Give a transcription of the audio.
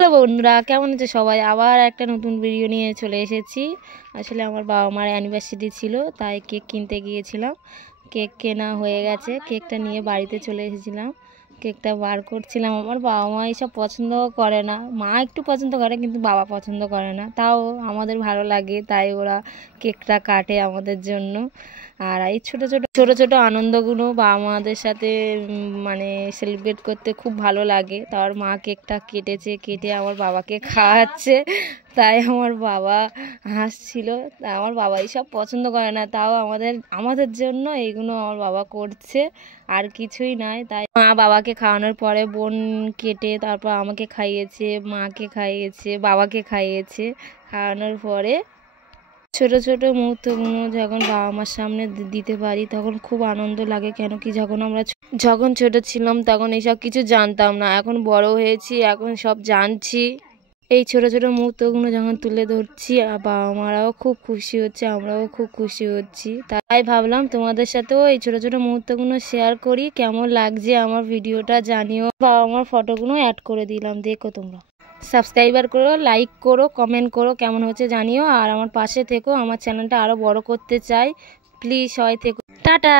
Hello বন্ধুরা, কেমন আছে সবাই? আবার একটা নতুন ভিডিও নিয়ে চলে এসেছি। আসলে আমার বাবা মার অ্যানিভার্সারি ছিল, তাই কেক কিনতে গিয়েছিলাম। কেক কেনা হয়ে গেছে, কেকটা নিয়ে বাড়িতে চলে এসেছিলাম। কেকটা বার করছিলাম। আমার বাবা মা এইসব পছন্দ করে না, মা একটু পছন্দ করে কিন্তু বাবা পছন্দ করে না, তাও আমাদের ভালো লাগে, তাই ওরা কেকটা কাটে আমাদের জন্য। আর এই ছোট ছোট ছোট ছোট আনন্দগুলো বাবা মাদের সাথে মানে সেলিব্রেট করতে খুব ভালো লাগে। তার মা কেকটা কেটেছে, কেটে আমার বাবাকে খাওয়াচ্ছে, তাই আমার বাবা হাসছিল। আমার বাবা এইসব পছন্দ করে না, তাও আমাদের জন্য এইগুলো আমার বাবা করছে, আর কিছুই নয়। তাই মা বাবাকে খাওয়ানোর পরে বোন কেটে তারপর আমাকে খাইয়েছে, মাকে খাইয়েছে, বাবাকে খাইয়েছে। খাওয়ানোর পরে ছোট ছোট মুহূর্তগুলো যখন বাবা মার সামনে দিতে পারি তখন খুব আনন্দ লাগে। কেন কি যখন ছোট ছিলাম তখন এইসব কিছু জানতাম না, এখন বড় হয়েছি, এখন সব জানছি। এই ছোট ছোট মুহূর্তগুলো যখন তুলে ধরছি বাবা মারাও খুব খুশি হচ্ছে, আমরাও খুব খুশি হচ্ছি। তাই ভাবলাম তোমাদের সাথেও এই ছোট ছোট মুহূর্তগুলো শেয়ার করি। কেমন লাগছে আমার ভিডিওটা জানিও। বাবা মার ফটোগুলো অ্যাড করে দিলাম, দেখো তোমরা। সাবস্ক্রাইবার করো, লাইক করো, কমেন্ট করো, কেমন হচ্ছে জানিও। আর আমার পাশে থেকো, আমার চ্যানেলটা আরও বড় করতে চাই। প্লিজ সবাই থেকো। টাটা।